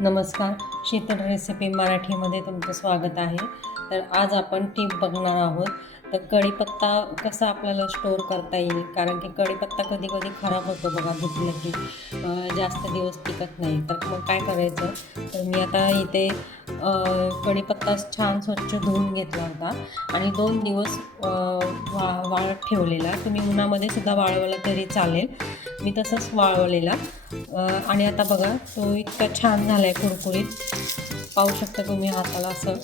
नमस्कार. शीतल रेसिपी मराठीमध्ये तुमचं स्वागत आहे. तर आज आपण टीप बघणार आहोत. तर कढीपत्ता कसा आपल्याला स्टोअर करता येईल? कारण की कढीपत्ता कधी कधी खराब होतो बघा धुतलं की जास्त दिवस टिकत नाही. तर मग काय करायचं? तर मी आता इथे कढीपत्ता छान स्वच्छ धुवून घेतला होता. आणि दोन दिवस वाळत ठेवलेला तुम्ही उन्हामध्ये सुद्धा वाळवला तरी चालेल. मी तसंच वाळवलेला. आणि आता बघा तो इतका छान झाला आहे कुरकुरीत. पाहू शकता तुम्ही हाताला असं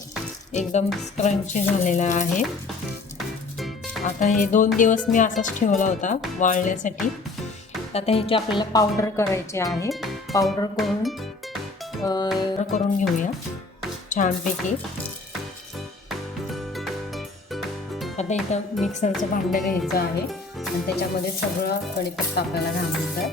एकदम स्क्रंची झालेला आहे. आता हे दोन दिवस मी असंच ठेवला होता वाळण्यासाठी. आता ह्याची आपल्याला पावडर करायची आहे. पावडर करून करून घेऊया छानपैकी. आता इथं मिक्सरचं भांडं घ्यायचं आहे. आणि त्याच्यामध्ये सगळं कढीपत्ता आपल्याला घालायचं आहे.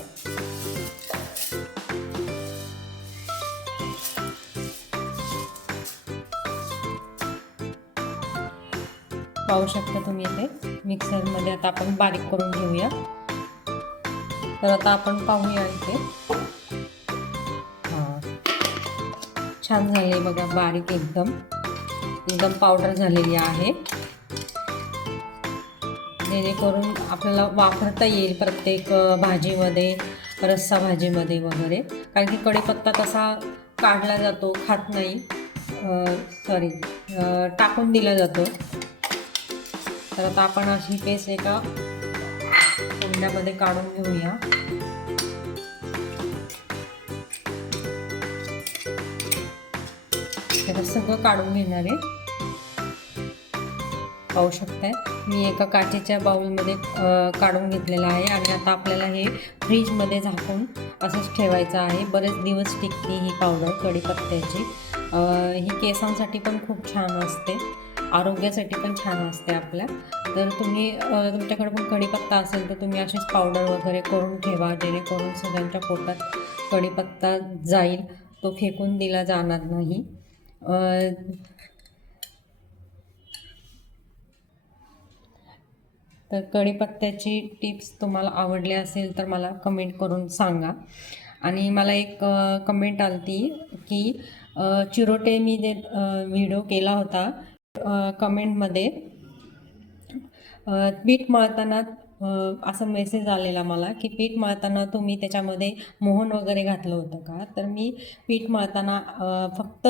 पाहू शकता तुम्ही इथे मिक्सरमध्ये आता आपण बारीक करून घेऊया. तर आता आपण पाहूया इथे. हां. छान झाले बघा बारीक एकदम. एकदम पावडर झालेली आहे. जेणेकरून आपल्याला वापरता येईल प्रत्येक भाजीमध्ये रस्सा भाजीमध्ये वगैरे. कारण की कढीपत्ता तसा काढला जातो खात नाही. सॉरी टाकून दिला जातो. तर आता आपण अशी पेस्ट एका कुंड्यामध्ये काढून घेऊया. त्याला सगळं काढून घेणार आहे. पाहू शकताय. मी एका काचेच्या बाउलमध्ये काढून घेतलेलं आहे आणि आता आपल्याला हे फ्रीजमध्ये झाकून असंच ठेवायचं आहे. बरेच दिवस टिकते ही पावडर कढीपत्त्याची ही केसांसाठी पण खूप छान असते. आरोग्यासाठी पण छान असते आपल्या. तर तुम्ही तुमच्याकडे पण कढीपत्ता असेल तर तुम्ही अशीच पावडर वगैरे करून ठेवा. जेणेकरून सगळ्यांच्या पोटात कढीपत्ता जाईल. तो फेकून दिला जाणार नाही. तर कढीपत्त्याची टिप्स तुम्हाला आवडली असेल तर मला कमेंट करून सांगा. आणि मला एक कमेंट आलती की चिरोटे मी जे व्हिडिओ केला होता. कमेंटमध्ये पीठ मळताना असा मेसेज आलेला मला की पीठ मळताना तुम्ही त्याच्यामध्ये मोहन वगैरे घातलं होतं का? तर मी पीठ मळताना फक्त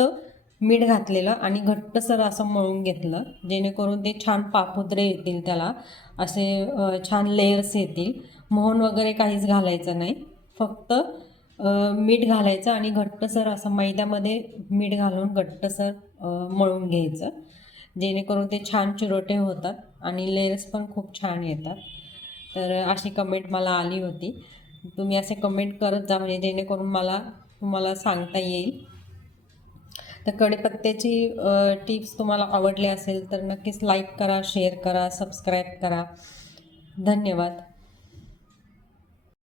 मीठ घातलेलं आणि घट्टसर असं मळून घेतलं जेणेकरून ते छान पापुद्रे येतील त्याला. असे छान लेयर्स येतील. मोहन वगैरे काहीच घालायचं नाही. फक्त मीठ घालायचं आणि घट्टसर असं मैद्यामध्ये मीठ घालून घट्टसर मळून घ्यायचं. जेणेकरून ते छान चिरोटे होतात आणि लेयर्स पण खूप छान येतात. तर अशी कमेंट मला आली होती. तुम्ही असे कमेंट करत जा म्हणजे जेणेकरून मला तुम्हाला सांगता येईल. तर कढीपत्त्याची टिप्स तुम्हाला आवडले असेल तर नक्कीच लाईक करा शेअर करा सबस्क्राईब करा. धन्यवाद.